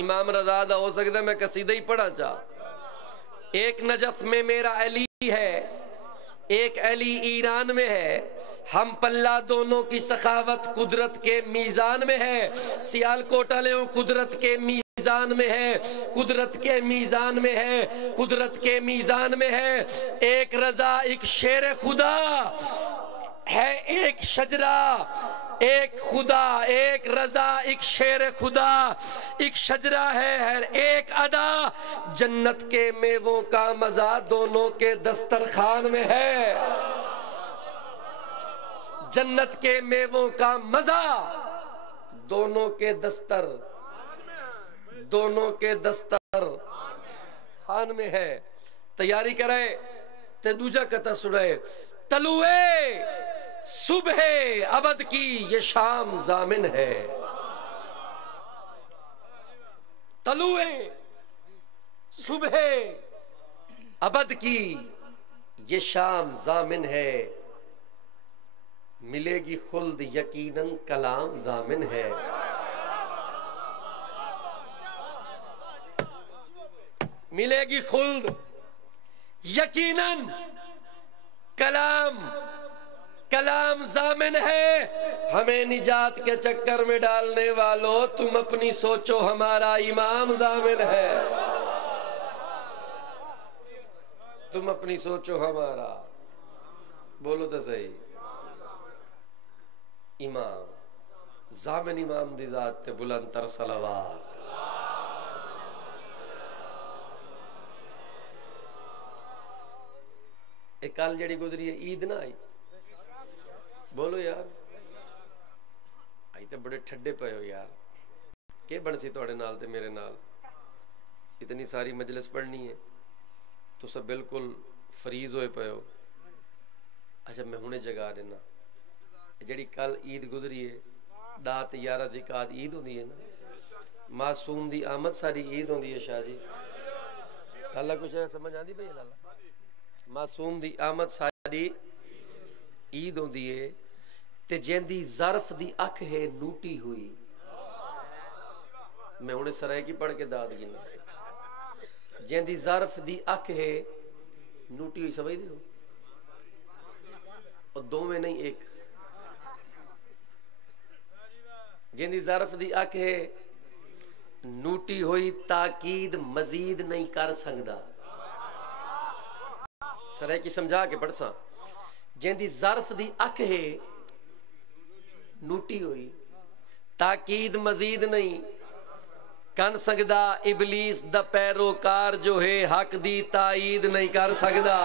امام رضا دا ہو سکتا ہے میں قصیدہ ہی پڑھا چاہ. ایک نجف میں میرا علی ہے، ایک علی ایران میں ہے، ہم پلہ دونوں کی سخاوت قدرت کے میزان میں ہے. سیال کوٹا لے قدرت کے میزان میں ہے، قدرت کے میزان میں ہے، قدرت کے میزان میں ہے. ایک رضا ایک شیر خدا ہے، ایک شجرہ ایک خدا، ایک رضا ایک شیر خدا، ایک شجرہ ہے ہر ایک ادا. جنت کے میووں کا مزہ دونوں کے دسترخوان میں ہے. جنت کے میووں کا مزہ دونوں کے دستر خان میں ہے. تیاری کرے تے دوجا قطع سنائے. طلوعے صبح ابد کی یہ شام ضامن ہے. طلوعے صبح ابد کی یہ شام ضامن ہے. ملے گی خلد یقیناً کلام ضامن ہے. ملے گی خلد یقیناً کلام ضامن ہے. ہمیں نجات کے چکر میں ڈالنے والوں تم اپنی سوچو ہمارا امام ضامن ہے. تم اپنی سوچو ہمارا، بولو تو صحیح، امام ضامن امام دی ذات تے بلند تر صلوات. ایک کال جڑی گزری ہے عید نہ آئی، بولو یار آئی تے بڑے ٹھڈے پے ہو یار. کہ بن سی توڑے نال تے میرے نال اتنی ساری مجلس پڑھنی ہے تو سب بالکل فریز ہوئے پے ہو. اچھا میں ہونے جگہ دینا جڑی کل عید گزری ہے 10 11 ذکات عید ہوندی ہے نا. معصوم دی آمد ساری عید ہوندی ہے شاہ جی. اللہ کچھ سمجھ آندی پئی اللہ. معصوم دی آمد ساری عید ہوندی ہے تے جیندی ظرف دی اکھ ہے نوٹی ہوئی. میں انہیں سرائے کی پڑھ کے داد گنا. جیندی ظرف دی اکھ ہے نوٹی ہوئی، سمجھ دے ہو، اور دو میں نہیں ایک. جیندی ظرف دی اکھ ہے نوٹی ہوئی تاکید مزید نہیں کر سکدا. سرائے کی سمجھا کے پڑھ ساں. جیندی ظرف دی اکھ ہے نوٹی ہوئی تاکید مزید نہیں کر سکدا. ابلیس دا پیروکار جو ہے حق دی تائید نہیں کر سکدا.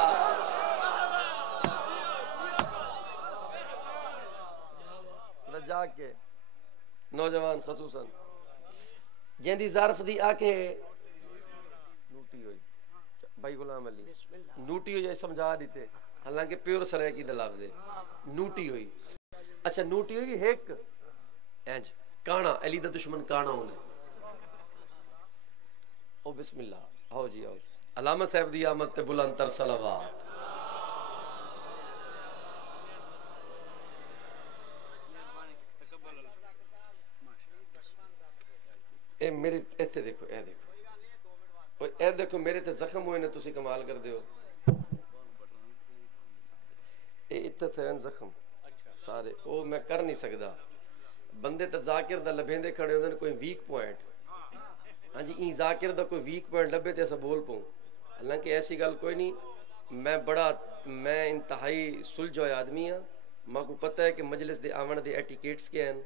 رجا کے نوجوان خصوصاً جیندی ظرف دی اکھ ہے نوٹی ہوئی. بھائی غلام علی نوٹی ہوئی سمجھا دیتے، حالانکہ پیور سرائے کی دلافظ ہے نوٹی ہوئی. اچھا نوٹی ہوئی ایک اینج کانا علی دا دشمن کانا ہونے. او بسم اللہ آؤ جی آؤ. علامہ صاحب دی آمد تے بلند تر صلوات. اے میری ایتھے دیکھو، اے دیکھو، اے دیکھو میرے تے زخم ہوئے نے تسی کمال کر دیو. اے اتھے تھے زخم سارے او میں کر نہیں سکدا. بندے تے ذاکر دا لبھیندے کھڑے ہوندے کوئی ویک پوائنٹ. ہاں جی این ذاکر دا کوئی ویک پوائنٹ لبے تے ایسا بول پاؤں. حالانکہ ایسی گل کوئی نہیں. میں انتہائی سلجھوئے آدمی ہاں. ماں کو پتہ ہے کہ مجلس دے آون دے ایٹیکیٹس کیا ہیں،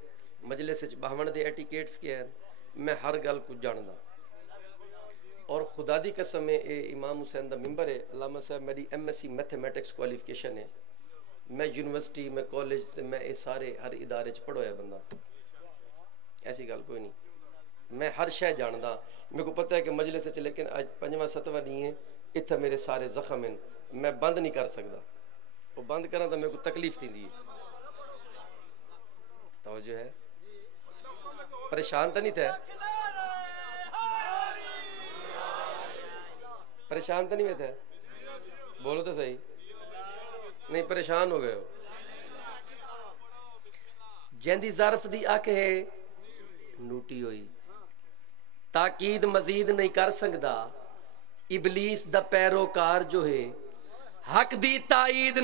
مجلس وچ بہون دے ایٹیکیٹس کیا ہیں. میں ہر گل کو جاندا. اور خدا دی قسم ہے اے امام حسین دا ممبر ہے. علامہ صاحب میری M S C mathematics qualification ہے. میں یونیورسٹی میں کالج سے میں اے سارے ہر ادارے چ پڑھویا بندہ. ایسی گل کوئی نہیں. میں ہر شے جاندا. میرے کو پتہ ہے کہ مجلس وچ لیکن اج 5واں 7واں نہیں ہے اتھے میرے سارے زخم ہیں. میں بند نہیں کر سکدا. وہ بند کراں تو میرے کو تکلیف تھیندی ہے. توجہ ہے؟ پریشان تو نہیں تھے؟ پریشان تو نہیں ہوئے تھے؟ بولو تو صحیح. نہیں پریشان ہو گئے ہو. جیندی ظرف دی اکھ ہے نوٹی ہوئی تاکید مزید نہیں کر سکتا ابلیس دا پیروکار جو ہے حق دی تائید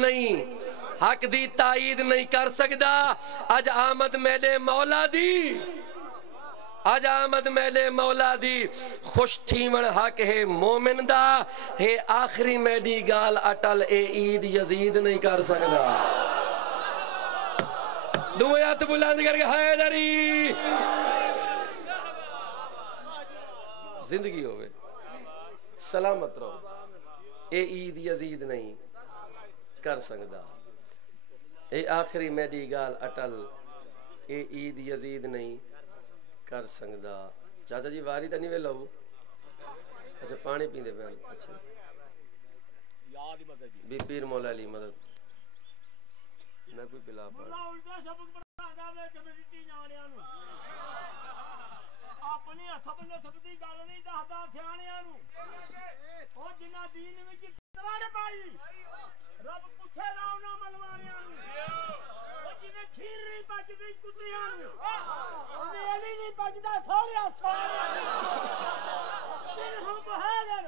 نہیں کر سکتا اج آمد میلے مولا دی خوش تھیون حق ہے مومن دا ہے آخری میڈی گال اٹل اے عید یزید نہیں کر سکتا دویات بلند کر کے حیدری زندگی ہوئے سلامت رہو اے عید یزید نہیں کر سکتا اے آخری میڈی گال اٹل اے عید یزید نہیں کر سکتا چاچا جی واری تا نہیں وے لہو اچھا پانی پیندے پہ اچھا بی پیر مولا علی مدد میں کوئی پلا پڑا اپنی سب نے سب دی گل نہیں دسدا سیاںیاں نوں او جنہ دین وچ تراڑ پائی رب پوچھے گا انہاں ملواریاں نوں او جنے کھیر نہیں بچدی کتیاں نوں او علی نہیں بچدا سوڑیا دل ہم بہادر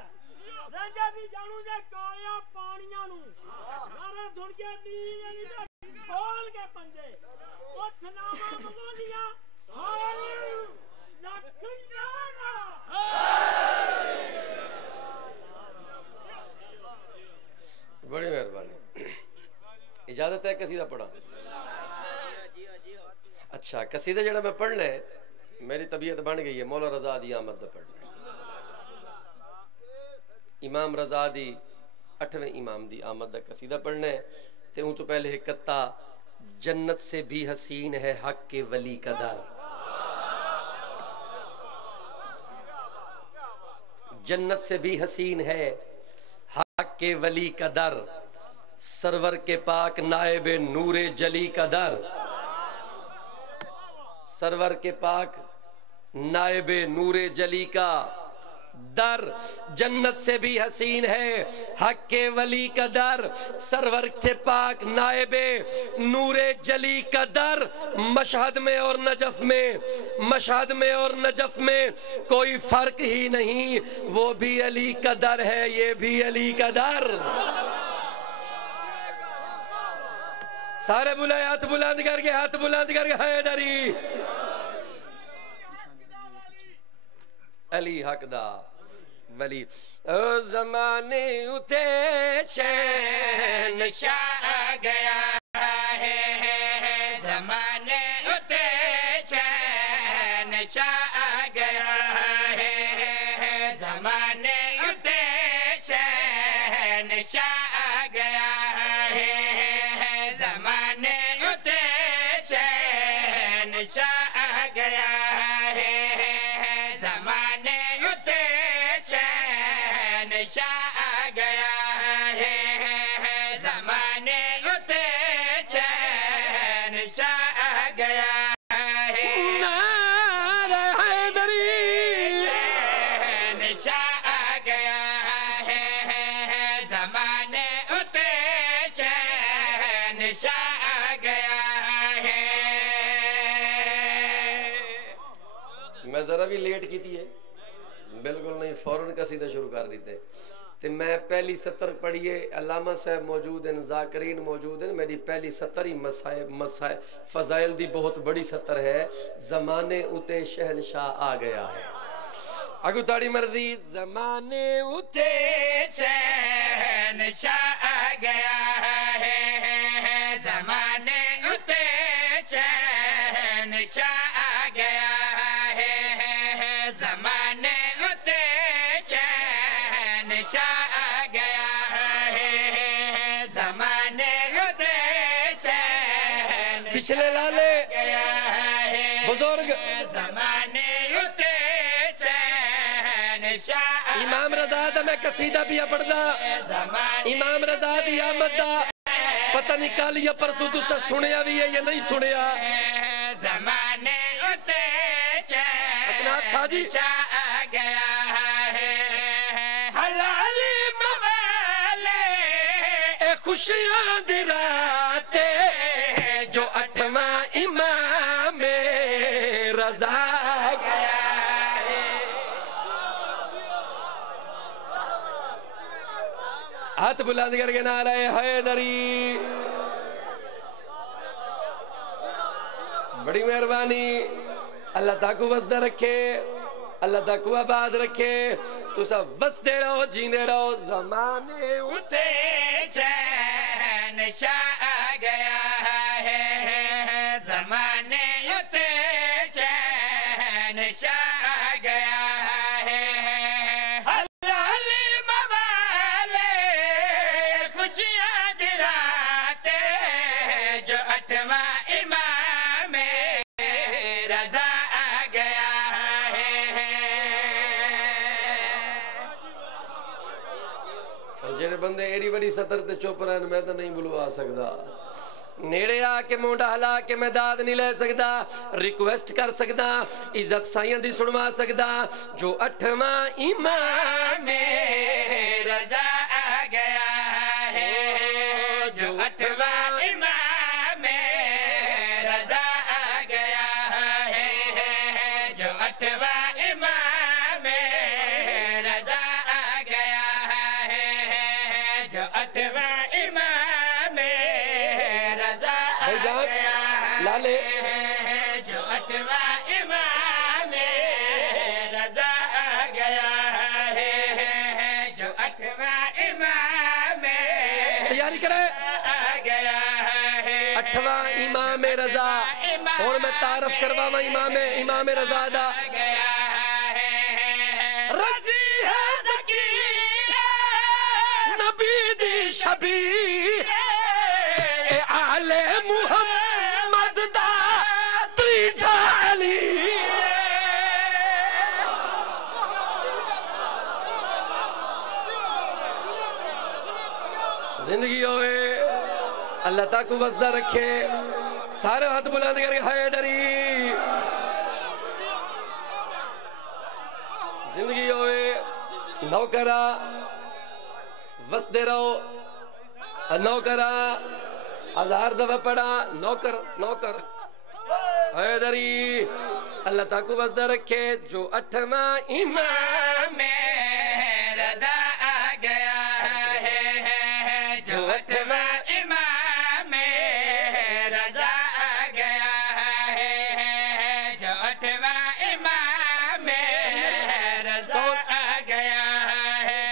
رنگا دی جانوں دے کالیا پانیاں نوں نارے دھن کے دین علی کھول کے پنجے اٹھ نامہ مگولیاں سارے بڑی مہربانی اجازت ہے قصیدہ پڑھا اچھا قصیدہ جڑا میں پڑھنا ہے میری طبیعت بن گئی ہے مولا رضا دی آمد دا پڑھنا امام رضا دی 8ویں امام دی آمد دا قصیدہ پڑھنا ہے تے ان تو پہلے کتا جنت سے بھی حسین ہے حق کے ولی کا در جنت سے بھی حسین ہے حق کے ولی کا در سرور کے پاک نائب نور جلی کا در سرور کے پاک نائب نور جلی کا در جنت سے بھی حسین ہے حق کے ولی کا در سرور کے پاک نائب نور جلی کا در مشہد میں اور نجف میں کوئی فرق ہی نہیں وہ بھی علی کا در ہے یہ بھی علی کا در سارے بلائے ہاتھ بلند کر کے حیدری علی حق دا ولی او زمانے اتے شہنشاہ گیا ہے زمانے اتے شہنشاہ گیا ہے زمانے اتے شہنشاہ گیا ہے زمانے اتے شہنشاہ گیا شاہ گیا ہے زمانے اتے چین شاہ گیا ہے نعرہ حیدری چین شاہ گیا ہے زمانے اتے چین شاہ گیا ہے میں ذرا بھی لیٹ کی تھی ہے بالکل نہیں فوراً قصیدہ شروع کر دیتے تو میں پہلی 70 پڑھیے علامہ صاحب موجود ہیں ذاکرین موجود ہیں میری پہلی 70 ہی فضائل دی بہت بڑی 70 ہے زمانے اتے شہنشاہ آ گیا ہے اگو تاڑی مرضی زمانے اتے شہنشاہ آ گیا ہے زمانے اتے شہنشاہ آ گیا ہے زمانے شاہ آ گیا ہے زمانے اتے چین پچھلے لالے گیا ہے بزرگ زمانے اتے چین شاہ امام رضا دا میں قصیدہ بھی پڑھنا امام رضا دی آمد دا پتہ نہیں کل یا پرسوں تو سے سنیا بھی ہے یا نہیں سنیا زمانے اتے چین شاہ آ گیا خوشیاں دی راتے جو 8واں امام رضا گیا ہے ہاتھ بلند کر کے نعرہ حیدری. بڑی مہربانی. اللہ تاکو وسدہ رکھے, اللہ تاکو آباد رکھے. تو سب وسدے رہو, جینے رہو. زمانے اتے شہنشاہ آ گیا ہے, زمانے اتے شہنشاہ آ گیا ہے. حلالی موالے خوشیاں دلاتے, جو 8واں امام رضا آ گیا ہے. اور جنہیں بندے ایری وڈی سطر تے چوپ رہن میں تو نہیں بلوا سکدا. نیڑے آ کے مونڈا ہلا کے میں داد نہیں لے سکدا, ریکویسٹ کر سکدا, عزت سائیں دی سنوا سکدا. جو 8واں امام رضا آ گیا ہے, جو 8واں امام رضا آ گیا ہے, جو 8واں امام رضا آ گیا ہے, جو 8واں امام رضا آ بھائی جان, گیا لالے ہے, جو 8واں امام رضا آ گیا ہے, جو 8واں امام تیاری کرے. آ گیا ہے. 8واں امام رضا. اور میں تعارف کرواواں امام رضا دا. گیا ہے رضی ہے ذکی نبی دی شبیہ اے آل محمد دا تریجا علی. زندگی ہوئے, اللہ تاکو وسدہ رکھے. سارے ہاتھ بلند کر کے حیدری. زندگی ہوئے, نوکرہ وسدے رہو. نوکرہ 1000 دفعہ پڑھا, نوکر نوکر حیدری. اللہ تاکو وسدہ رکھے. جو 8واں امام رضا آ گیا ہے, جو 8واں امام رضا آ گیا ہے, جو 8واں امام رضا آ گیا ہے.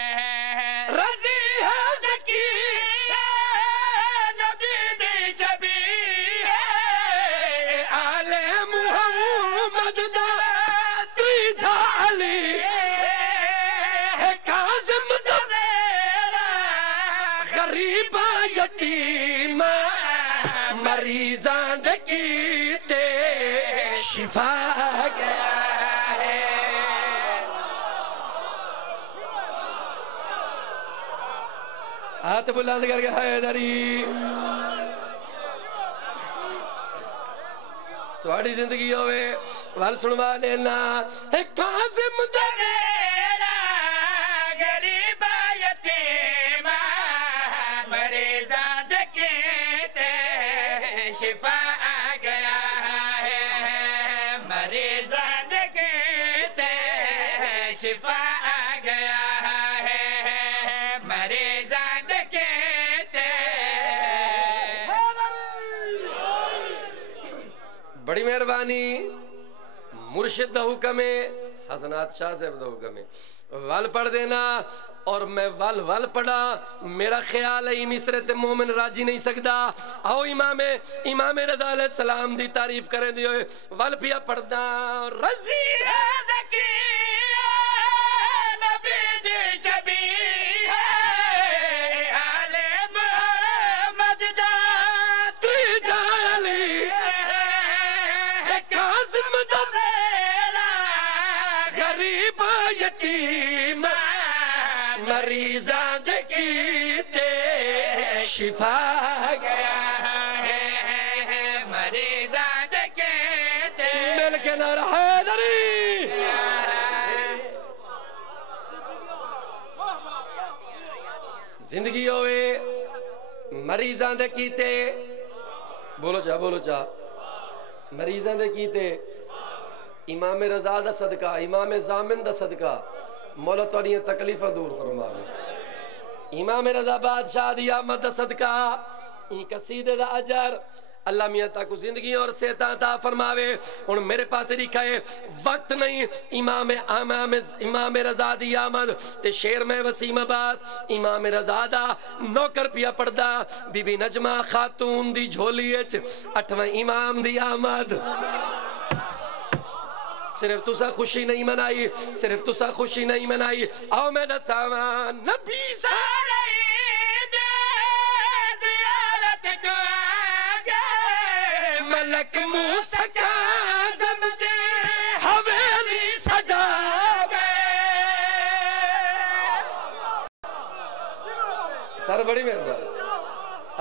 رضی ہے ذکی نبی دی شبیہ آل محمد دا تریجا علی. ہے کاظم دا غریبا یتیما, مریضاں دے کیتے شفا گیا ہے. ہاتھ بلند کر کے حیدری. تھوڑی زندگی ہوئے, وال سنوا لینا. ہے کاظم دا غریب یتیما, مریضاں دے کیتے شفا آ گیا ہے, مریضاں دے کیتے شفا آ گیا ہے, مریضاں دے کیتے. بڑی مہربانی. مرشد دا حکم ہے, حسنات شاہ صاحب دا حکم ہے, ول پڑھ دینا. اور میں ول پڑھا, میرا خیال ہے مصر تے مومن راجی نہیں سکتا. آؤ امام رضا علیہ السلام دی تعریف کریں دیو. ول پیا پڑھنا. رضی ہے ذکی نبی دی شبیہ آل محمد دا تریجا علی. ہے کاظم دا غریب یتیم, مریضاں دے کیتے شفا گیا ہے, مریضاں دے کیتے مل کے نعرہ حیدری. زندگی ہوئے, مریضاں دے کیتے. بولو چا مریضاں دے کیتے. امام رضا دا صدقہ, امام زامن دا صدقہ, مولا توڑیاں تکلیفہ دور فرماوے. امام رضا بادشاہ دی آمد صدقہ این قصیدے دا اجر اللہ میاں تاکو زندگی اور صحتاں عطا فرماوے. ہن میرے پاس لکھا ہے وقت نہیں امام رضا دی آمد تے شیر میں وسیم عباس امام رضا دا نوکر پیا پڑدا بی بی نجمہ خاتون دی جھولی وچ 8ویں امام دی آمد. صرف تسا خوشی نہیں منائی, صرف تسا خوشی نہیں منائی. آؤ میں دساواں نبی سارے ملک موسیٰ کا عظم دے حویلی سجا گئے. سر بڑی مہربان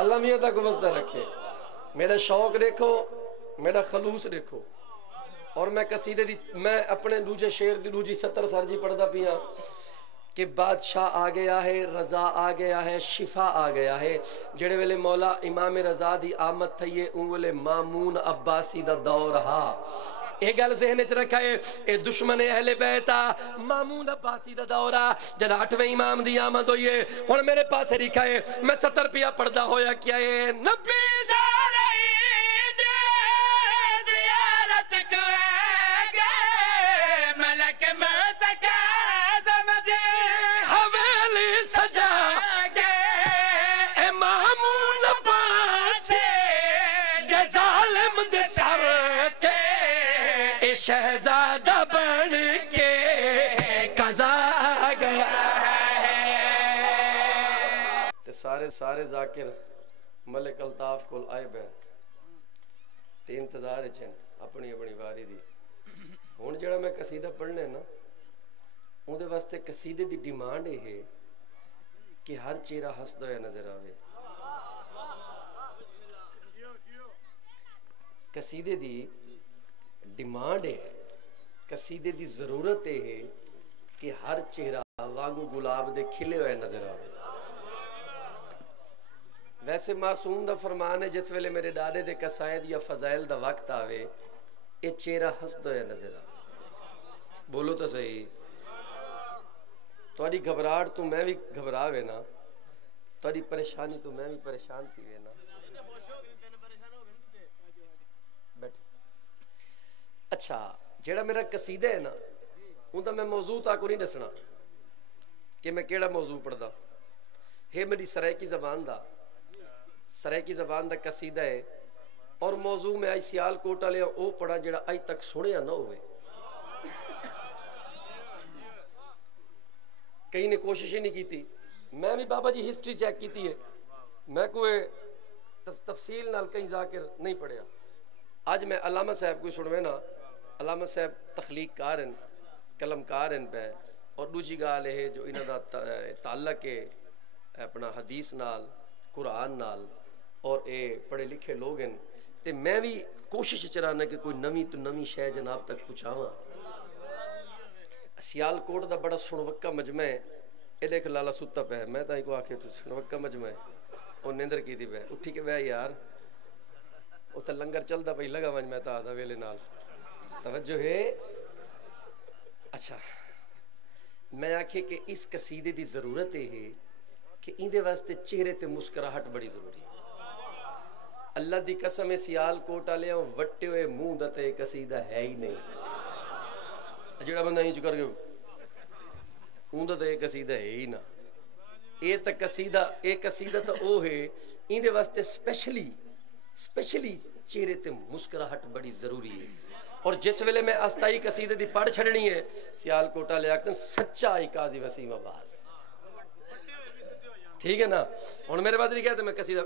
اللہ میاں تک وسطہ رکھے. میرا شوق دیکھو, میرا خلوص دیکھو. اور میں قصیدے دی میں اپنے دوجے شیر دی دوجی 70 سر جی پڑھدا پیا کہ بادشاہ آ گیا ہے, رضا آ گیا ہے, شفا آ گیا ہے. جڑے ویلے مولا امام رضا دی آمد تھئی ہے اون ویلے مامون عباسی دا دور ہا. اے گل ذہن وچ رکھا ہے, اے دشمن اہل بیت مامون عباسی دا دور آ جڑا 8ویں امام دی آمد ہوئی ہے. ہن میرے پاس لکھا ہے میں 70 پیا پڑھدا ہویا کیا ہے نبی شہزادہ بن کے قضا گیا ہے. سارے ذاکر ملک الطاف کول آئے بین تے انتظار چن اپنی اپنی واری دی. ہن جڑا میں قصیدہ پڑھنے نا اون دے واسطے قصیدے دی ڈیمانڈ ہے کہ ہر چہرہ ہسدا ہویا نظر آوے. قصیدے دی ڈیمانڈ ہے, قصیدے دی ضرورت ہے کہ ہر چہرہ واگو گلاب دے کھلے ہوئے نظر آوے. ویسے معصوم دا فرمان ہے جس ویلے میرے ڈاڈے دے قصائد یا فضائل دا وقت آوے اے چہرہ ہسدا ہویا نظر آوے. بولو تو صحیح. تہاڈی گھبراہٹ تو میں بھی گھبراوے نا, تہاڈی پریشانی تو میں بھی پریشان تھی وے نا. اچھا جیڑا میرا قصیدہ ہے نا ان دا میں موضوع تاکو نہیں دسنا کہ میں کیڑا موضوع پڑھدا ہے. میری سرائکی زبان دا قصیدہ ہے اور موضوع میں آئی سیال کوٹا لیا او پڑھا جیڑا آئی تک سنیا نہ ہوئے. کئی نے کوشش ہی نہیں کی تھی. میں بھی بابا جی ہسٹری چیک کی تھی ہے, میں کوئی تفصیل نال کہیں ذاکر نہیں پڑھیا. آج میں علامہ صاحب کو سنوے نا, علامہ صاحب تخلیق کار ہیں, کلم کار ہیں پہ, اور دوسری گال ہے جو انہاں دا تعلق ہے اپنا حدیث نال, قرآن نال, اور اے پڑھے لکھے لوگ ہیں. تے میں بھی کوشش چرانا کہ کوئی نوی تو نوی شے جناب تک پہنچاواں. سیال کوٹ دا بڑا سنوکا مجمع ہے, اے دیکھ لالا ستا پہ, میں تائی کو آکے تو سنوکا مجمع ہے, اور نیندر کی تھی پہ اٹھی کے بے یار وہ تا لنگر چل دا پہی لگا مجمع تا دا ویلے نال توجہ ہے. اچھا میں آکھے کہ اس قصیدے دی ضرورت ہے کہ ان دے واسطے چہرے تے مسکراہٹ بڑی ضروری ہے. اللہ دی قسم سیال کوٹا لیا وٹے ہوئے منہ دا تے قصیدہ ہے ہی نہیں. جڑا بندہ ہی چکر گئے ان دا تے قصیدہ ہے ہی نا. اے تا قصیدہ تا او ہے ان دے واسطے سپیشلی چہرے تے مسکراہٹ بڑی ضروری ہے. اور جس ویلے میں استائی قصیدے دی پڑھ چھڑنی ہے سیال کوٹا لے آکھتے ہیں سچا آئی قاضی وسیم عباس. ٹھیک ہے نا. اور میرے بات نہیں کہتے میں قصیدہ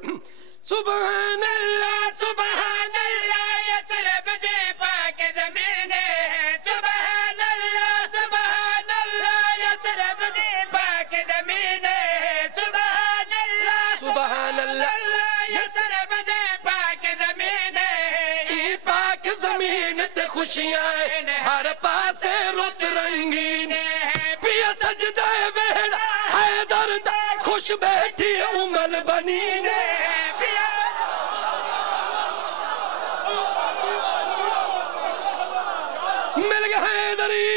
سبحان اللہ سبحان اللہ یسرب دے پاک زمین ہے, سبحان اللہ سبحان اللہ یسرب دے پاک زمین ہے, سبحان اللہ سبحان اللہ یسرب دے پاک زمین ہے. ای پاک زمین تے خوشیاں ہر پاسے رت رنگین پیا سجدہ ویڑ حیدر دا خوش بیٹھی امل بنی نے مل گیا حیدری.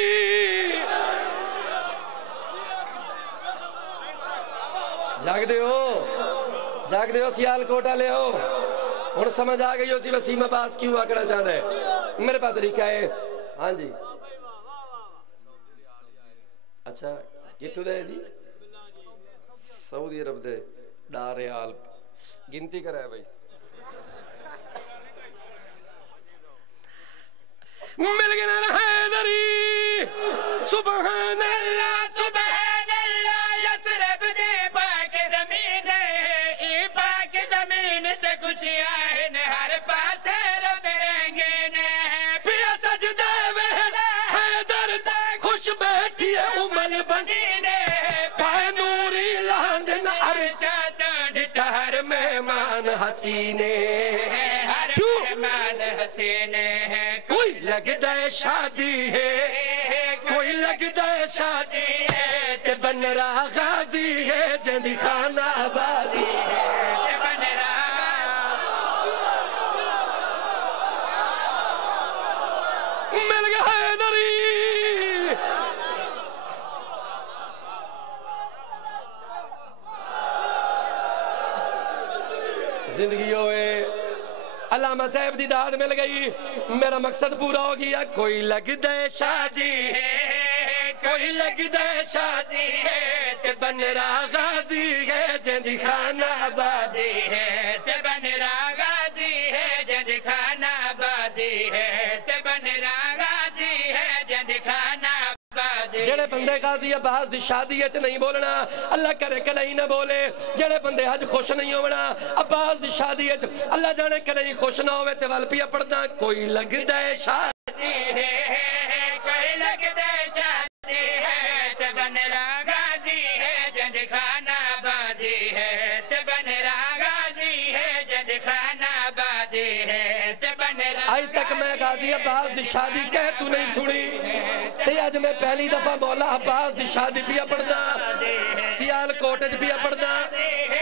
جاگ دے ہو سیال کوٹا لے ہو اور سمجھ آگئی ہو سی وسیم عباس کیوں آکڑا چاہتا ہے میرے پاس طریقہ ہے ہاں جی اچھا کتھو دے جی سعودی عرب دے ڈاریال گنتی کر ہے بھائی مل گنا حیدری سبحان اللہ سبحان اللہ یسرب دے پاک زمین ای پاک زمین تے کچھ آئین ہر پاس رت رنگین پیا سجدہ میں حیدر خوش بیٹھی ہے امل بنین پائے نوری لاندن عرشات ڈٹا ہر مہمان حسینے ہر مہمان حسینے کوئی لگتا ہے شادی ہے کوئی لگتا ہے شادی ہے تے بن رہا غازی ہے جندی خانہ آبادی ہے تے بن رہا مل گیا حیدری زندگی ہوئے علامہ صاحب دی داد مل گئی میرا مقصد پورا ہو گیا کوئی لگ دے شادی ہے کوئی لگ دے شادی ہے تے بن رہا غازی ہے جندی خانہ آبادی ہے تے بن رہا غازی ہے جد خانہ آبادی ہے تے بن رہا غازی ہے جد خانہ آبادی جڑے بندے غازی عباس دی شادی ہے نہیں بولنا اللہ کرے کلہی نہ بولے جڑے بندے حج خوش نہیں ہونا عباس دی شادی ہے اللہ جانے کلہی خوش نہ ہوئے تے والپیا پڑھنا کوئی لگ دے شادی ہے کوئی لگ دے شادی ہے تے بن رہا غازی ہے جد خانہ آبادی ہے تے بن رہا غازی ہے جد خانہ آبادی ہے تے بن رہا آج تک میں غازی عباس دی شادی کہہ تو نہیں سنی تے آج میں پہلی دفعہ مولا عباس دی شادی پیا پڑھنا سیال کوٹج پیا پڑھنا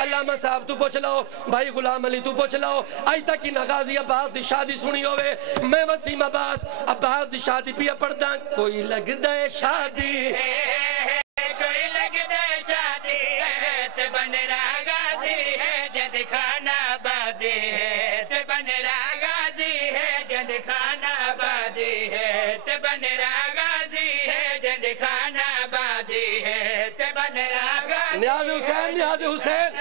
علامہ صاحب تو پوچھ لو بھائی غلام علی تو پوچھ لو آج تک ہی نہ غازی عباس دی شادی سنی ہوئے میں وسیم عباس دی شادی پیا پڑھنا کوئی لگ دے شادی کوئی لگ دے شادی ہے تے بن رہا غازی ہے جد خانہ آبادی ہے تے بن رہا غازی ہے جد خانہ آبادی ہے تے بن رہا غازی ہے جد خانہ آبادی ہے تے بن رہا غازی نیاز حسین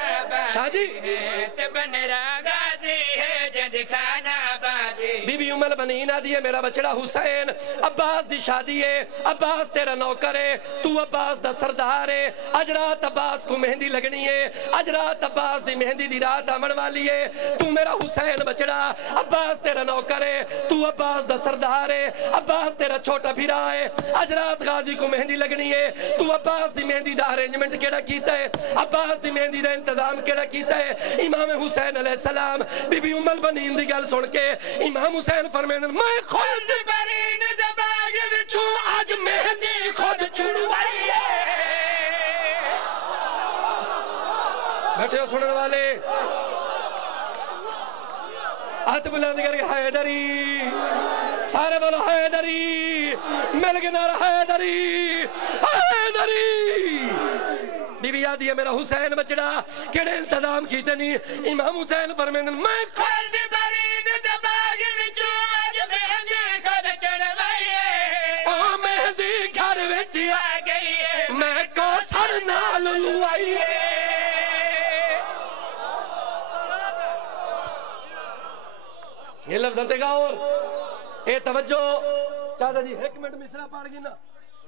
شاہ جی تے بن رہا غازی ہے جد خانہ آبادی بی بی ام البنین آدھی ہے میرا بچڑا حسین عباس دی شادی ہے عباس تیرا نوکر ہے تو عباس دا سردار ہے اج رات عباس کو مہندی لگنی ہے اج رات عباس دی مہندی دی رات آمن والی ہے تو میرا حسین بچڑا عباس تیرا نوکر ہے تو عباس دا سردار ہے عباس تیرا چھوٹا بھیرا ہے اج رات غازی کو مہندی لگنی ہے تو عباس دی مہندی دا ارینجمنٹ کیڑا کیتا ہے عباس دی مہندی دا انتظام کیڑا کیتا ہے امام حسین علیہ السلام بی بی ام البنین دی گل سن کے امام حسین فرمیندن میں خود برین دباغ وچوں آج مہندی خود چھڑوائی ہے بیٹھے ہو سنن والے ہاتھ بلند کر کے حیدری سارے بولو حیدری مل کے نعرہ حیدری حیدری بی بی آدھی ہے میرا حسین بچڑا کیڑے انتظام کیتے نہیں امام حسین فرمیندن میں خود برین دباغ وچوں آج مہندی خود چڑھوائی ہے او مہندی گھر وچ آ گئی ہے میں کو سر نال لوائی ہے یہ لفظ انتے گا اور اے توجہ چاہتا جی ایک منٹ مصرہ پاڑ گی نا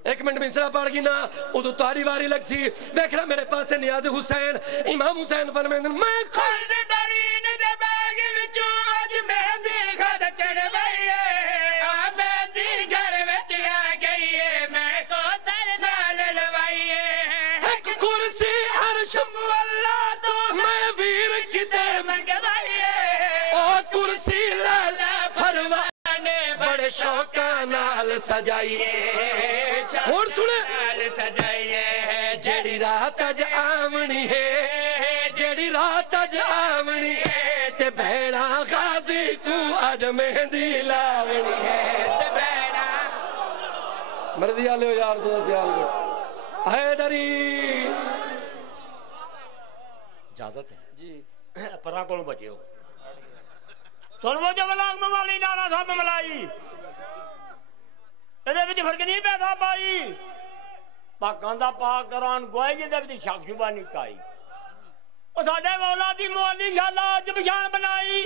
ایک منٹ مصرہ پاڑ گی نا ادھو تاری واری لگ سی ویکھنا میرے پاس سے نیاز حسین امام حسین فرمیندن میں خود برین دباغ وچوں آج مہندی خود چڑھوائی ہے آ مہندی گھر وچ آ گئی ہے میں کو سر نال لوائی ہے ایک کرسی عرش اللہ تو میں ویر کتے منگوائی ہے او کرسی لالا فروانے بڑے شوقہ نال سجائی اور سنے نال سجائی ہے جیڑی رات اج آمنی ہے جیڑی رات اج آمنی ہے تے بھیڑا غازی کو اج مہندی لاونی ہے تے بہنا مرضی آلے ہو یار تو سیال کو حیدری اجازت ہے جی پرا کو بچے ہو سن وہ جو ملاک موالی نانا صاحب ملائی یہ فرق نہیں پیدا پائی پاکاں دا پاک قرآن گوائے جی شک شبہ نہیں کائی اور ساڑھے مولا دی موالی شاءاللہ جب شان بنائی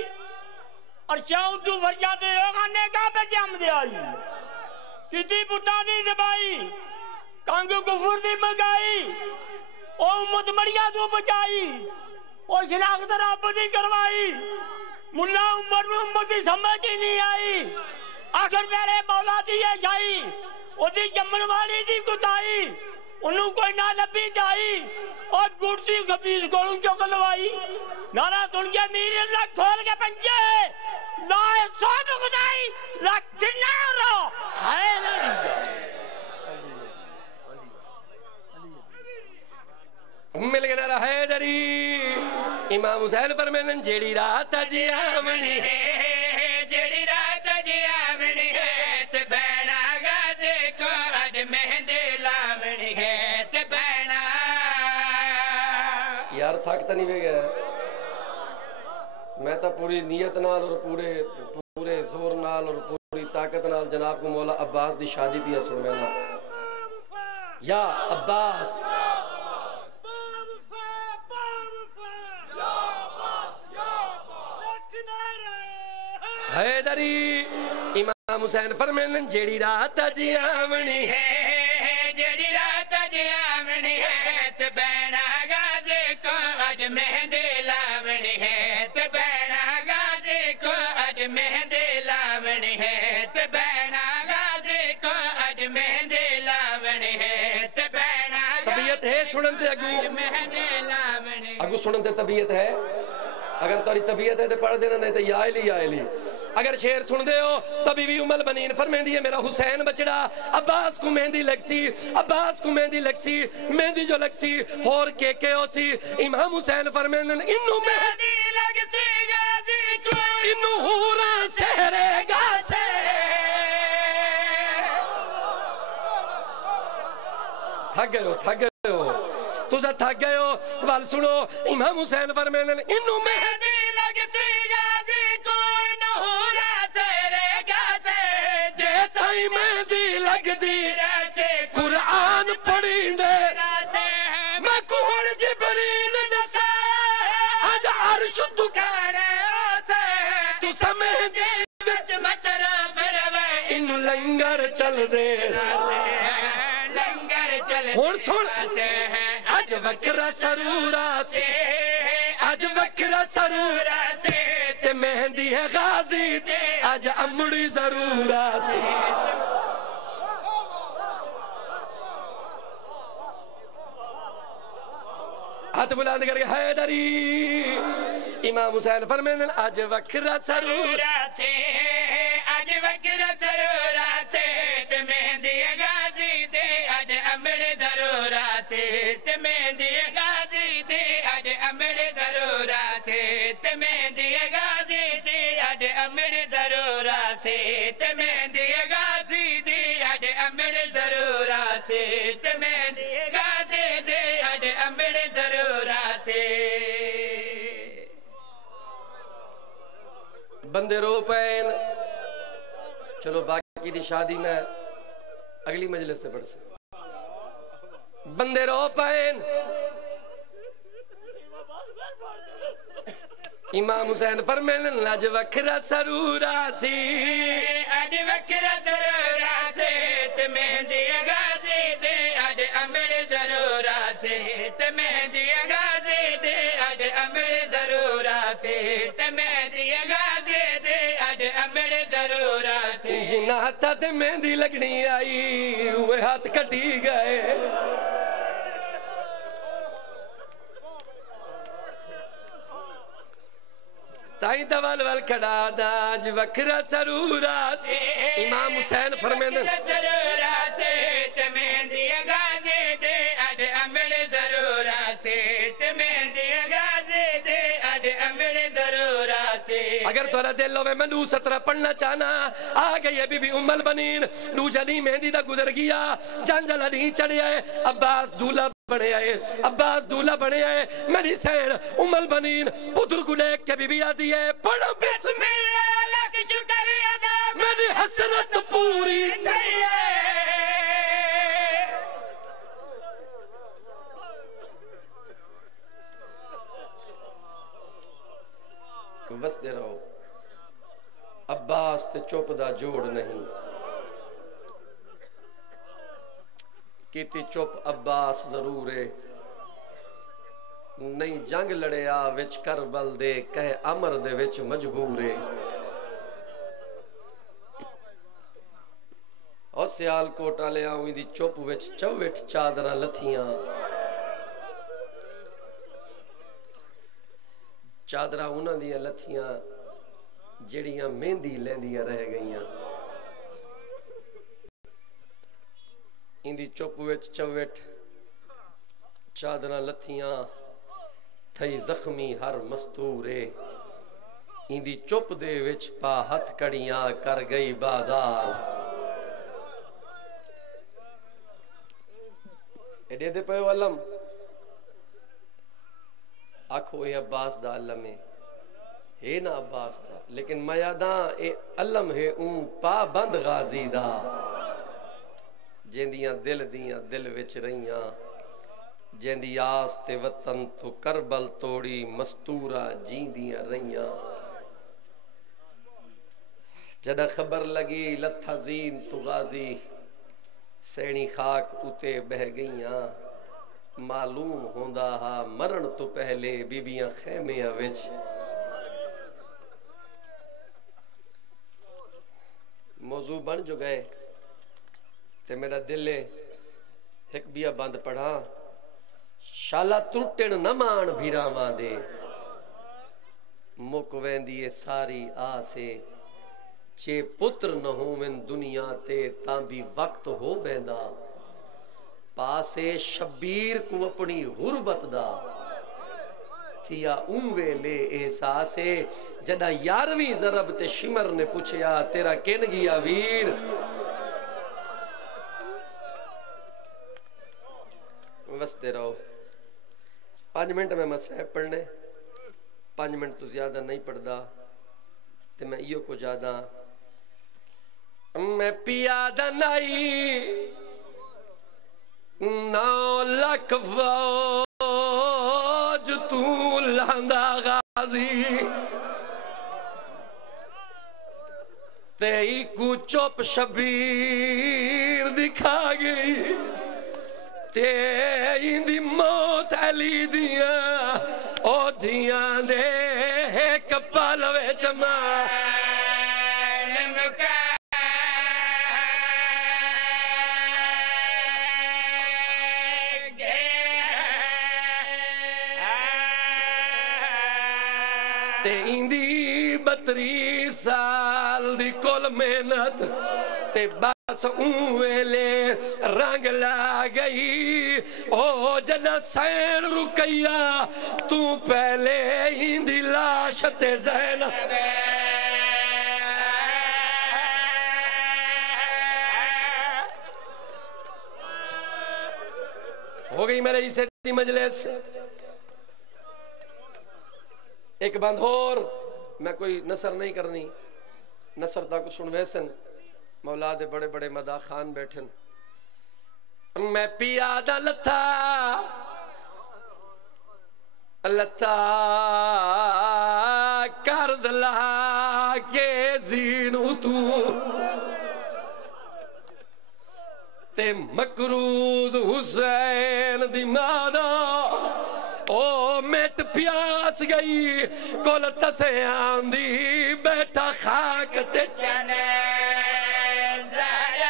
اور شاہوں تو فرجاتے ہوگانے کا پہ جام دے آئی کتی پتا دی دبائی کانگو کفر دی مگائی او امت مریا تو بچائی او شناخت رب دی کروائی ملا عمر میں امت دی سمجھ ہی نہیں آئی آخر میرے مولا دی ہے جائی او دی جمن والی دی کتائی انہوں کوئی نہ لبی جائی اور گھڑتی خبیز گولوں چکلوائی نانا سن کے میرے اللہ کھول کے پنجے لائے سوٹ خدائی لکھنا رو مل گیا نعرہ حیدری امام حسین فرمیدن جیڑی رات جی آمنی ہے جڑی رات جی آمنی ہے تے بینا غازی کو اج مہندی لامنی ہے تے بینا یار تھک تا نہیں بے گیا میں تا پوری نیت نال اور پورے زور نال اور پوری طاقت نال جناب کو مولا عباس دی شادی پیا سن میں نا یا عباس حیدری امام حسین فرمیدن جیڑی رات جی آمنی ہے جڑی رات جی آمنی ہے تے بینا غازی کو اج مہندی لامنی ہے تے بینا غازی کو اج مہندی لامنی ہے تے بینا غازی کو اج مہندی لامنی ہے تے بینا طبیعت ہے سنن تے اگو مہندی لامنی اگو سنن تے طبیعت ہے اگر تاری طبیعت ہے تو پڑھ دینا نہیں تو یا علی اگر شیر سن دے ہو تبھی بھی ام البنین فرمیندی ہے میرا حسین بچڑا عباس کو مہندی لگ سی عباس کو مہندی لگ سی مہندی جو لگ سی اور کے ہو سی امام حسین فرمیندن انہوں مہندی لگ سی غازی کو انہوں ہورا سہرے گا سے تھک گئے ہو تُسا تھک گئے ہو وال سنو امام حسین فرمیندن انہوں مہندی لگ سی غازی کو انہوں را سہرے گا سے جے تائی مہندی لگ دی قرآن پڑھیں دے میں کون جبریل جسا آج عرش دکانے آسے تو سمہندی وچ مچرا پھروے انہوں لنگر چل دے لنگر چل ہون سن آج وکرہ سرورہ سے آج وکرہ سرورہ سے تے مہندی ہے غازی آج امڑی ضرورہ سے ہاتھ بلند کر کے حیدری امام حسین فرمیندن آج وکرہ سرورہ سے آج وکرہ سرورہ سے تے مہندی غازی دے آج امڑی ضرورہ سے تے مہندی غازی دے آج امڑی ضرورہ سے تے مہندی غازی دے آج امڑی ضرورہ سے تے مہندی غازی دے آج امڑی ضرورہ سے تے مہندی غازی دے آج امڑی ضرورہ سے بندے رو پین چلو باقی دی شادی میں اگلی مجلس سے پڑھ سے بندے رو پین امام حسین فرمیندن آج وکرہ سرورہ سی آج وکرہ سرورہ سے تے مہندی غازی دے آج امڑی ضرورہ سے تے مہندی غازی دے آج امڑی ضرورہ سے تے مہندی غازی دے آج امڑی ضرورہ سے جنہ ہاتھا تے مہندی لگنی آئی وہ ہاتھ کٹی گئے تائیں دوال وال کھڑا دا آج وکرہ سرورہ سے امام حسین فرمیندن سرورہ سے تے مہندی غازی دے آج امڑی ضرورہ سے تے مہندی غازی دے آج امڑی ضرورہ سے اگر تھوڑا دل لو میں نو سترہ پڑھنا چاہنا آگئی ہے بی بی ام البنین نو جلی مہندی دا گزر گیا جان جلہ نہیں چڑھیا ہے عباس دولہ بنے آئے عباس دولا بنے آئے میری سین ام البنین پتر کو لے کے بی بی آتی ہے پڑھو بسم اللہ لکھ شکر ادا میری حسنت پوری تھی ہے وسدے رہو عباس تے چوپ دا جوڑ نہیں کیتی چوپ عباس ضرور ہے نہیں جنگ لڑیا وچ کربل دے کہے امر دے وچ مجبور ہے اور سیال کوٹا لے آؤں دی چوپ وچ چوٹ چادرہ لتھیاں چادرہ انہاں دیاں لتھیاں جڑیاں مہندی لیندیاں رہ گئیاں اندی چوپ وچ چوٹ چادرہ لتھیاں تھئی زخمی ہر مستورے اندی چوپ دے وچ پا ہتھ کڑیاں کر گئی بازار ایڈے دے پہو علم آکھو اے عباس دا علم ہے نا عباس دا لیکن میاداں اے علم ہے اون پا بند غازی دا جیندیاں دل وچ رہیاں جیندی آس تے وطن تو کربل توڑی مستورہ جیندیاں رہیاں جدہ خبر لگی لتھا زین تو غازی سینی خاک اتے بہ گئیاں معلوم ہوندہ ہا مرن تو پہلے بیبیاں خیمیاں وچ موضوع بن جو گئے تے میرا دل ہے ایک بیا بند پڑھا شالا ترٹن نمان بھیراواں دے مک ویندی ساری آسے چے پتر نہ ہوویں دنیا تے تاں بھی وقت ہو ویندا پاسے شبیر کو اپنی غربت دا تھیا اون ویلے احساسے جدہ یارویں ضرب تے شمر نے پوچھیا تیرا کن گیا ویر وستے رہو 5 منٹ میں مسئلہ پڑھنے 5 منٹ تو زیادہ نہیں پڑھدا تے میں ایو کو جادا میں پیادہ نہیں 9 لاکھ فوج تو لاندہ غازی تیئی کو چوپ شبیر دکھا گئی تیئی دی موت علی دیاں او دیاں دے ایک پالوے چماں اندی 32 سال دی کل محنت تے بس ویلے رنگ لا گئی او جنا سین رکیا تو پہلے اندی لاش تے زینب ہو گئی میرے اسے دی مجلس ایک بند اور میں کوئی نصر نہیں کرنی نصر تا کو سن ویسن مولا دے بڑے بڑے مدہ خان بیٹھن میں پیادہ لتھا کرد لا کے زین اتو تے مکروز حسین دی مادہ او میٹ پیاس گئی کل تسے آندی بیٹھا خاک تے چنے زہرہ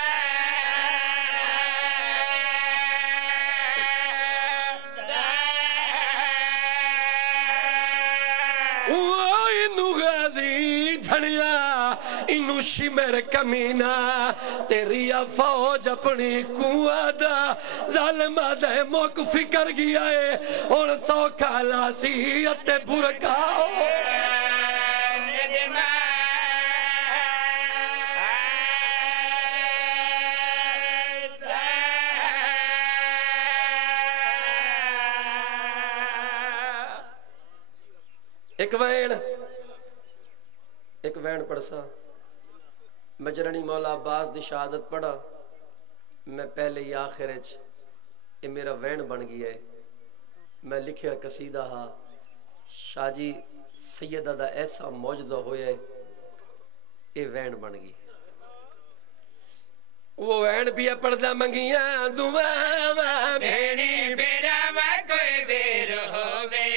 انو غازی جھڑیا انو شمر کمینہ تیری فوج اپنی قوادہ ظالمہ دے موک فکر گیا ہے اور 100 کالا سیت برکاؤ ایک وین پڑھسا میں جنانی مولا عباس دی شہادت پڑھا میں پہلے ہی آخر یہ میرا وین بن گیا ہے میں لکھیا قصیدہ ہا شاہ جی سیدہ دا ایسا معجزہ ہویا ہے یہ وین بن گئی وہ وین بھی پڑھدا منگیاں دعا بھیڑی بیراوا کوئی ویر ہووے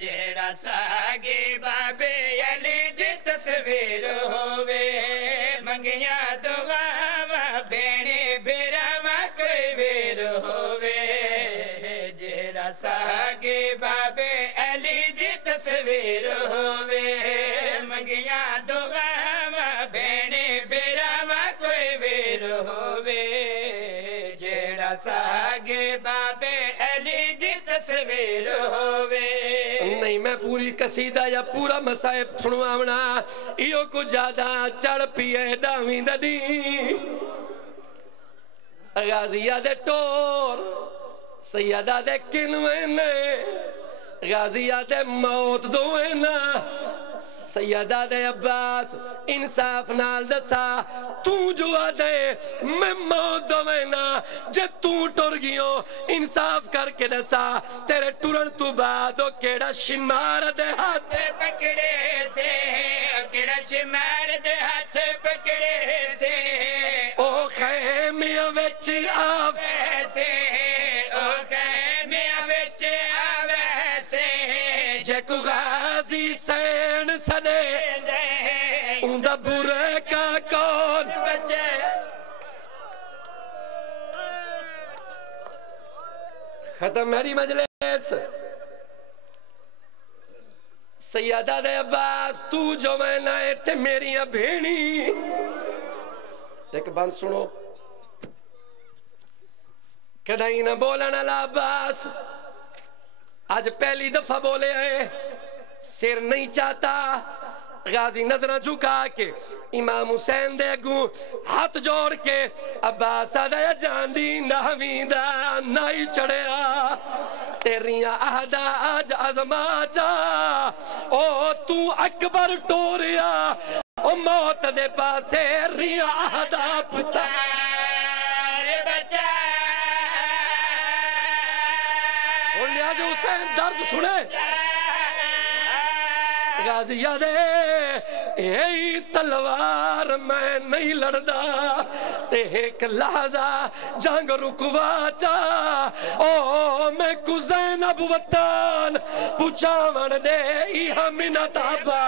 جیڑا ساگے بابے علی دی تصویر ہووے منگیاں دعا بھیڑی بیراوا کوئی ویر ہووے جیڑا ساگے بابے علی دی تصویر ہووے منگیاں دعا بھیڑی بیراوا کوئی ویر ہووے جیڑا ساگے بابے علی دی تصویر ہووے نہیں میں پوری قصیدہ یا پورا مسائب سنواونا ایو کو جادہ چڑھ پیے ڈاویں ددی غازیہ دے ٹور سیدہ دے کنوینے غازیہ دے موت دوینا سیدہ دے عباس انصاف نال دسا تو جو آدھے میں موت دوینا جے تو ٹر گیوں انصاف کر کے دسا تیرے ٹرن تو بعد کیڑا شمار دے ہاتھ پکڑے سے کیڑا شمار دے ہاتھ پکڑے سے او خیمیاں وچ آوے سے او خیمیاں وچ آوے سے جے کو غازی سین سدے اندہ برے کا کون بچے ختم میری مجلس سیدہ دے عباس تو جو میں نائے تے میریاں بھینی ایک بند سنو کدھائی نہ بولنا لعباس آج پہلی دفعہ بولے آئے سر نہیں چاہتا غازی نظرہ جھکا کے امام حسین دے گو ہاتھ جوڑ کے عباس آدھا جان دی ناویدہ نائی چڑھیا تیریاں آدھا آج عظمہ جا او تو اکبر ٹوریا او موت دے پاسے ریاں آدھا پتا نیاز حسین درد سنے غازی دے اے تلوار میں نہیں لڑدا تے ایک لحظہ جنگ رکوا چا او میں کو زینب وطن پچاون دے ایہا منت آبا